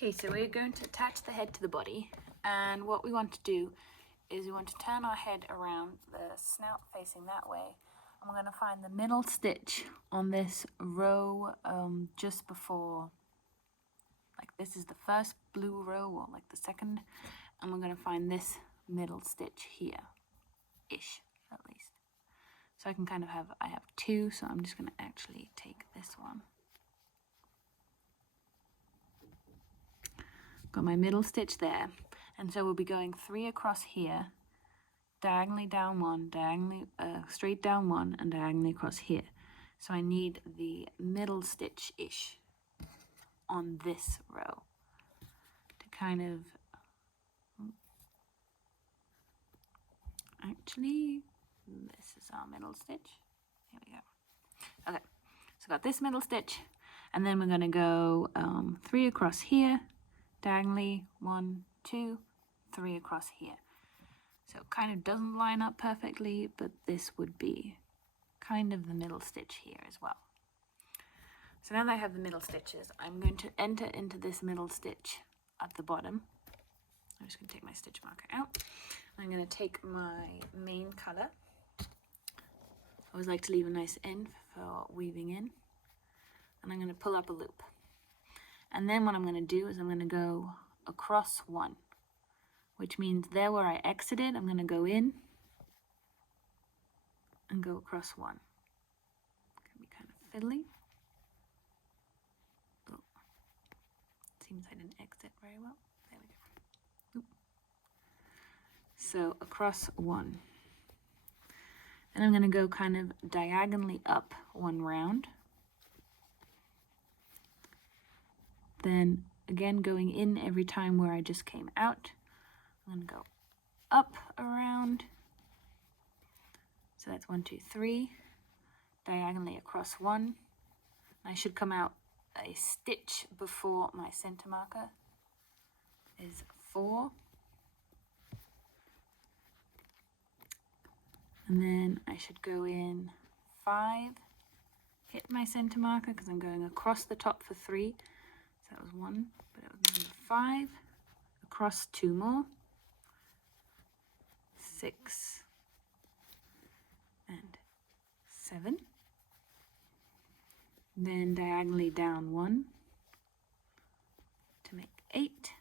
Okay, so we're going to attach the head to the body, and what we want to do is we want to turn our head around, the snout facing that way, and we're going to find the middle stitch on this row just before, like this is the first blue row, or like the second, and we're going to find this middle stitch here-ish, at least. So I can kind of have, I have two, so I'm just going to actually take this one. Got my middle stitch there, and so we'll be going 3 across here, diagonally down one, diagonally straight down one, and diagonally across here. So I need the middle stitch-ish on this row to kind of, actually, this is our middle stitch. Here we go. Okay, so I got this middle stitch, and then we're going to go 3 across here, diagonally 1, 2, 3 across here. So it kind of doesn't line up perfectly, but this would be kind of the middle stitch here as well. So now that I have the middle stitches, I'm going to enter into this middle stitch at the bottom. I'm just going to take my stitch marker out. I'm going to take my main color. I always like to leave a nice end for weaving in. And I'm going to pull up a loop. And then what I'm going to do is I'm going to go across 1, which means there where I exited, I'm going to go in and go across 1. It can be kind of fiddly. Oh, seems I didn't exit very well. There we go. Oop. So across 1. And I'm going to go kind of diagonally up 1 round. Then again going in every time where I just came out. I'm going to go up around. So that's 1, 2, 3. Diagonally across 1. I should come out a stitch before my center marker is 4. And then I should go in 5, hit my center marker because I'm going across the top for 3. So that was 1, but it was 5, across 2 more, 6, and 7. Then diagonally down 1 to make 8,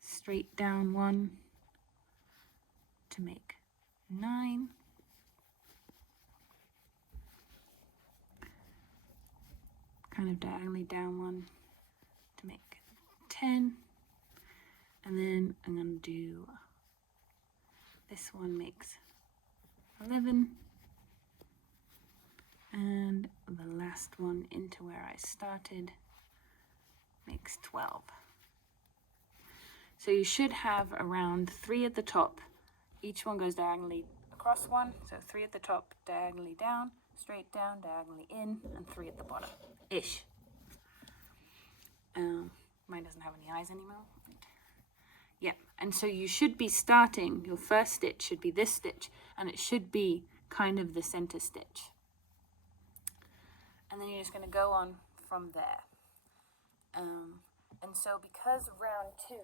straight down 1 to make 9, kind of diagonally down 1 to make 10, and then I'm going to do this one makes 11, and the last one into where I started makes 12. So you should have around 3 at the top. Each one goes diagonally across 1, so 3 at the top, diagonally down, straight down, diagonally in, and 3 at the bottom, ish. Mine doesn't have any eyes anymore. Yeah, and so you should be starting, your first stitch should be this stitch, and it should be kind of the center stitch. And then you're just going to go on from there. And so because round 2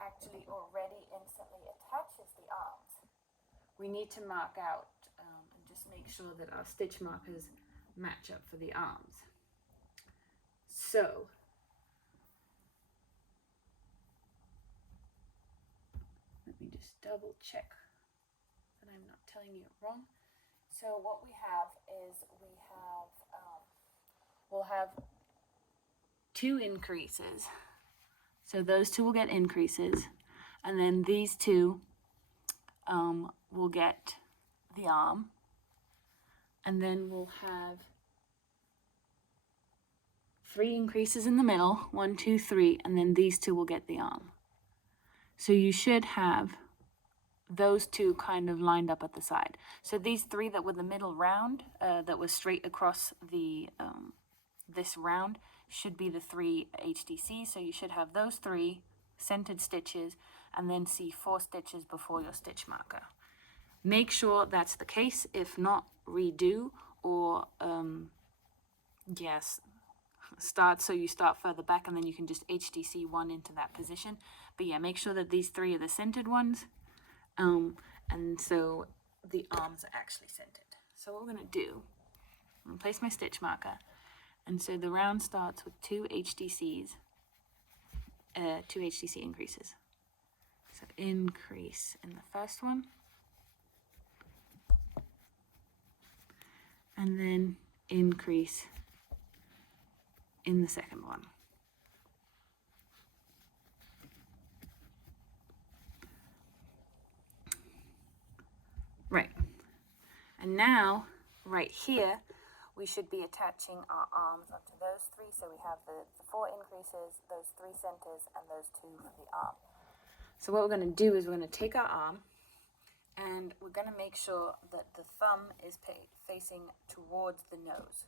actually already instantly attaches the arms, we need to mark out and just make sure that our stitch markers match up for the arms. So let me just double check that I'm not telling you it wrong. So what we have is we'll have 2 increases. So those 2 will get increases, and then these 2 will get the arm, and then we'll have 3 increases in the middle, 1, 2, 3, and then these 2 will get the arm. So you should have those 2 kind of lined up at the side. So these 3 that were the middle round, that was straight across the this round, should be the 3 HDC. So you should have those 3 centered stitches, and then see 4 stitches before your stitch marker. Make sure that's the case. If not, redo, or yes, start, so you start further back and then you can just HDC one into that position. But yeah, make sure that these three are the centered ones, and so the arms are actually centered. So what we're going to do, I'm going to place my stitch marker, and so the round starts with 2 HDCs, 2 HDC increases. So increase in the first one, and then increase in the second one. Right. And now, right here, we should be attaching our arms onto those three. So we have the 4 increases, those 3 centers, and those 2 for the arm. So what we're going to do is we're going to take our arm, and we're going to make sure that the thumb is facing towards the nose.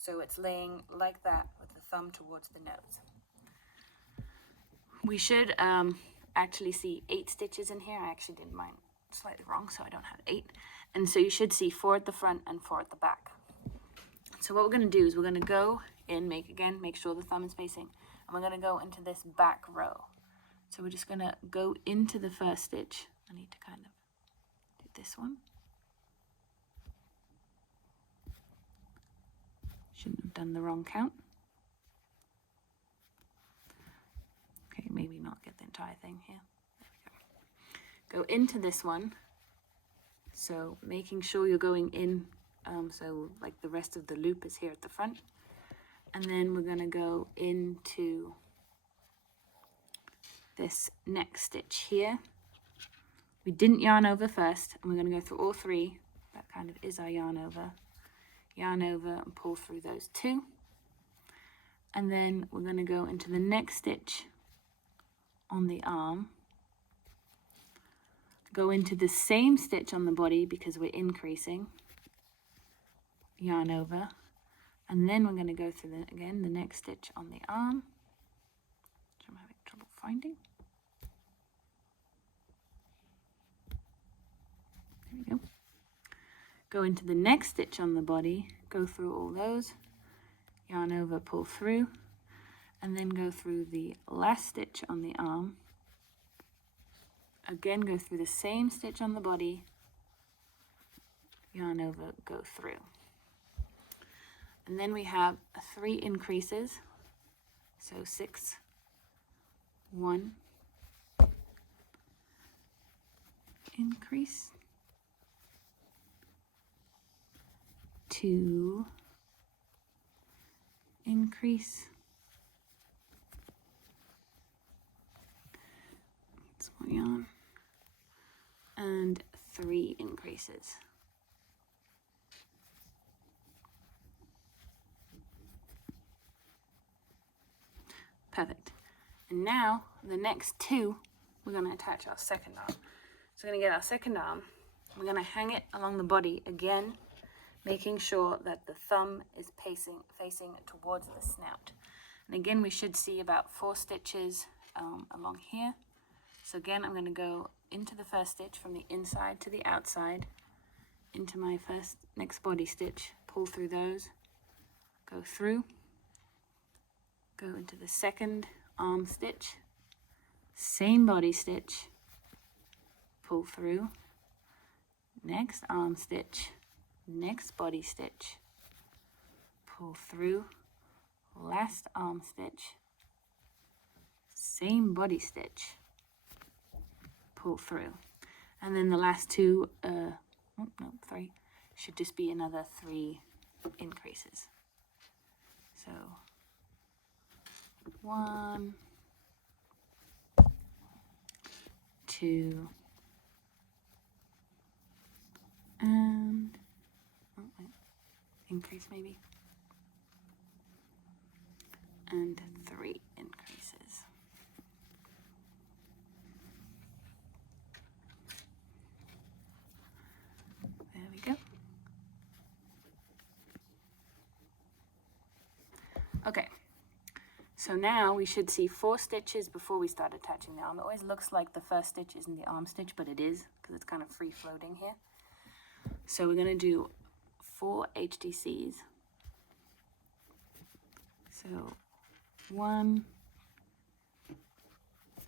So it's laying like that with the thumb towards the nose. We should actually see 8 stitches in here. I actually did mine slightly wrong, so I don't have 8. And so you should see 4 at the front and 4 at the back. So what we're going to do is we're going to go in, make sure the thumb is facing, and we're going to go into this back row. So we're just going to go into the first stitch. I need to kind of do this one. Shouldn't have done the wrong count. Okay, maybe not get the entire thing here. There we go. Go into this one. So making sure you're going in, so like the rest of the loop is here at the front. And then we're going to go into this next stitch here. We didn't yarn over first, and we're going to go through all 3. That kind of is our yarn over and pull through those 2. And then we're going to go into the next stitch on the arm, go into the same stitch on the body because we're increasing, yarn over, and then we're going to go through the next stitch on the arm, which I'm having trouble finding. There we go. Go into the next stitch on the body, go through all those, yarn over, pull through, and then go through the last stitch on the arm. Again, go through the same stitch on the body, yarn over, go through. And then we have 3 increases, so 6, 1, increase, 2, increase, that's one yarn, and 3 increases. Perfect. And now the next 2, we're going to attach our second arm. So we're going to get our second arm, we're going to hang it along the body again, making sure that the thumb is facing towards the snout. And again, we should see about 4 stitches along here. So again, I'm going to go into the first stitch from the inside to the outside, into my next body stitch, pull through those, go through, go into the second arm stitch, same body stitch, pull through, next arm stitch, next body stitch, pull through, last arm stitch, same body stitch, pull through, and then the last 2, 3, should just be another 3 increases. So 1, 2, and increase maybe, and 3 increases. There we go. Okay, so now we should see 4 stitches before we start attaching the arm. It always looks like the first stitch isn't the arm stitch, but it is, because it's kind of free floating here. So we're going to do 4 HDCs, So 1,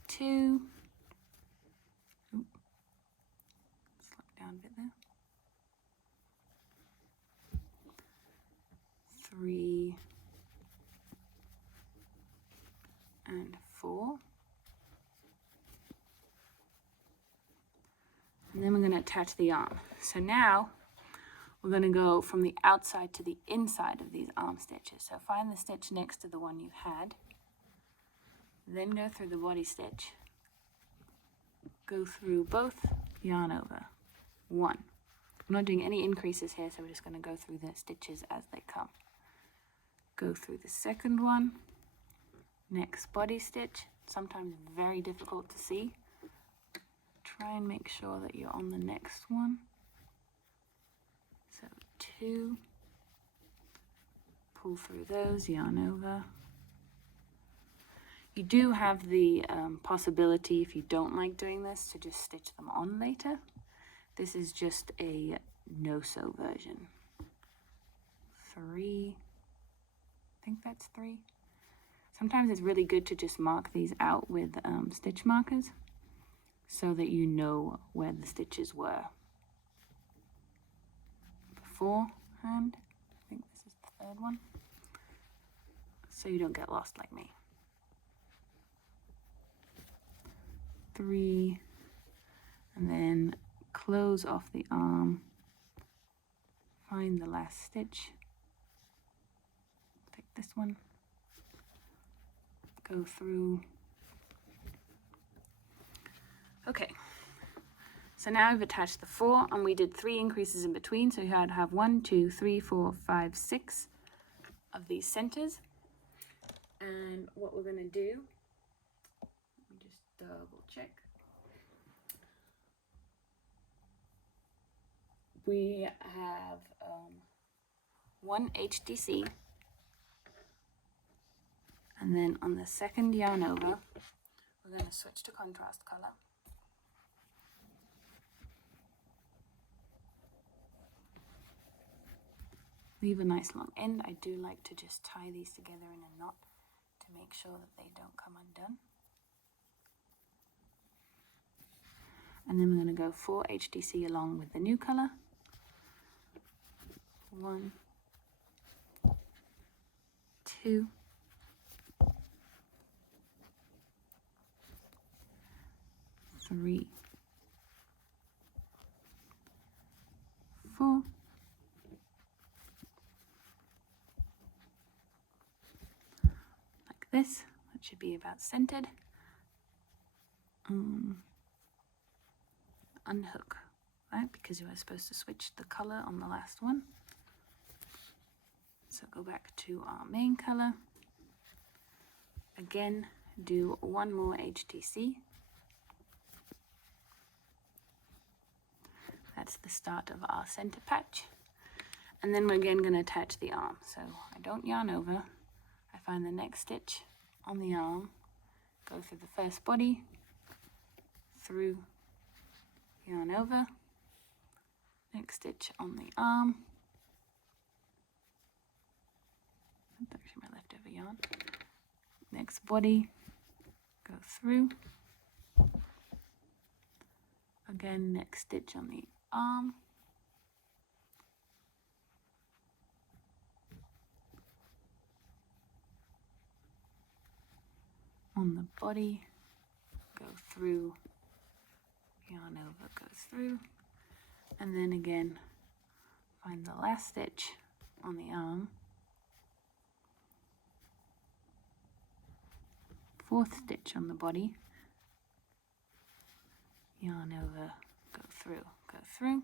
2, oop, slip down a bit there, 3 and 4. And then we're going to attach the arm. So now we're going to go from the outside to the inside of these arm stitches. So find the stitch next to the one you had, then go through the body stitch, go through both, yarn over, 1. I'm not doing any increases here, so we're just going to go through the stitches as they come. Go through the second one, next body stitch, sometimes very difficult to see. Try and make sure that you're on the next one. So 2, pull through those, yarn over. You do have the possibility, if you don't like doing this, to just stitch them on later. This is just a no-sew version. 3, I think that's 3. Sometimes it's really good to just mark these out with stitch markers so that you know where the stitches were beforehand. I think this is the third one, so you don't get lost like me. 3, and then close off the arm, find the last stitch, take this one, go through. Okay, so now I've attached the 4, and we did 3 increases in between, so you had to have 1, 2, 3, 4, 5, 6 of these centers. And what we're going to do, let me just double check. We have 1 HDC, and then on the second yarn over, we're going to switch to contrast color. Leave a nice long end. I do like to just tie these together in a knot to make sure that they don't come undone. And then we're going to go 4 HDC along with the new color. 1, 2, 3, 4, like this. That should be about centered. Unhook that because you were supposed to switch the color on the last one. So go back to our main color. Again, do 1 more HTC. That's the start of our center patch. And then we're again going to attach the arm. So I don't yarn over. I find the next stitch on the arm, go through the first body, through, yarn over, next stitch on the arm. That's actually my leftover yarn. Next body, go through. Again, next stitch on the arm. On the body, go through, yarn over, go through, and then again, find the last stitch on the arm. 4th stitch on the body, yarn over, go through,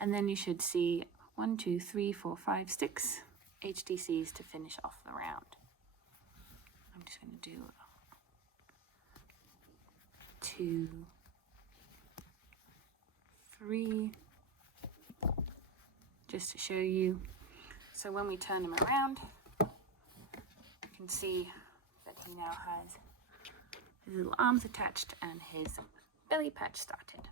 and then you should see 1, 2, 3, 4, 5, 6 HDCs to finish off the round. I'm just going to do 2, 3, just to show you. So when we turn him around, you can see that he now has his little arms attached and his belly patch started.